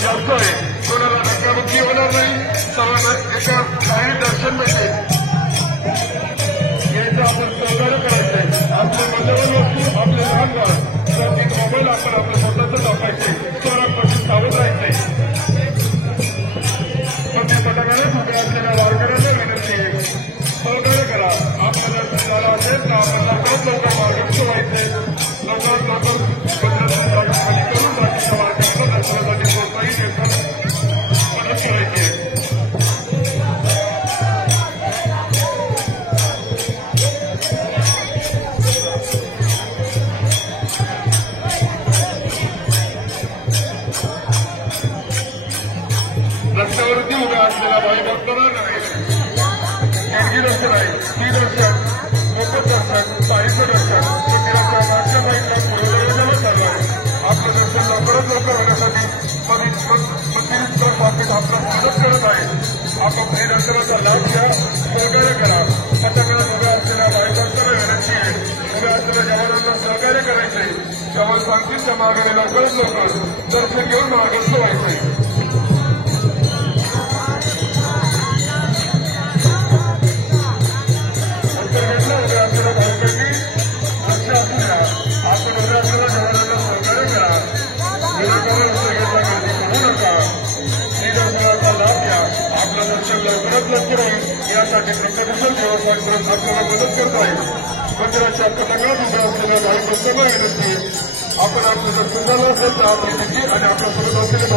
जास्त आहे, कोणाला धक्काबुक्की होणार नाही, सर्वांना एका काही दर्शन मिळते याचं आपण सहकार्य करायचंय. आपले मौल्यवान वस्तू, आपले लहान बाळ, मोबाईल आपण आपलं स्वतःच वापरायचे, चोरांपासून सावध राहायचंय. पण त्या पथकाने उभ्या असलेल्या वारकऱ्यांना विनंती आहे, सहकार्य करा. आपल्याला झाला असेल तर आपण लवकरात लवकर मार्गस्थ व्हायचे, लवकरात लवकर बंधनाची खाली करून बाकीच्या वारकऱ्यांना दर्शनासाठी प्रोत्साहित मदत करायची. रस्त्यावरती उभ्या असलेल्या भाई भक्तांना देणगी दर्शन आहे, ती दर्शन, मोफत दर्शन, साहित्य दर्शन, मंदिराच्या मागच्या साईडला पूर्वदर्शनाला चालू आहे. आपलं दर्शन लवकरात लवकर होण्यासाठी मंदिर बाबतीत आपला मदत करत आहे. आपण हे दर्शनाचा लाभ घ्या, सहकार्य करा. पथकाला उभ्या असलेल्या भाई भक्तांना विनंती आहे, उभ्या असलेल्या जवानांना सहकार्य करायचंय. जवान सांगतील त्या मार्गाने लवकरात लवकर दर्शन घेऊन मार्गस्थ व्हायचंय. यासाठी प्रकल्प व्यवसाय करून आपल्याला मदत करत आहे. मंदिराच्या पथकात उभ्या असलेल्या भाई भक्तांना विनंती, आपण आपलं जर सुंदर असेल तर आपली आणि आपल्यासोबत असलेले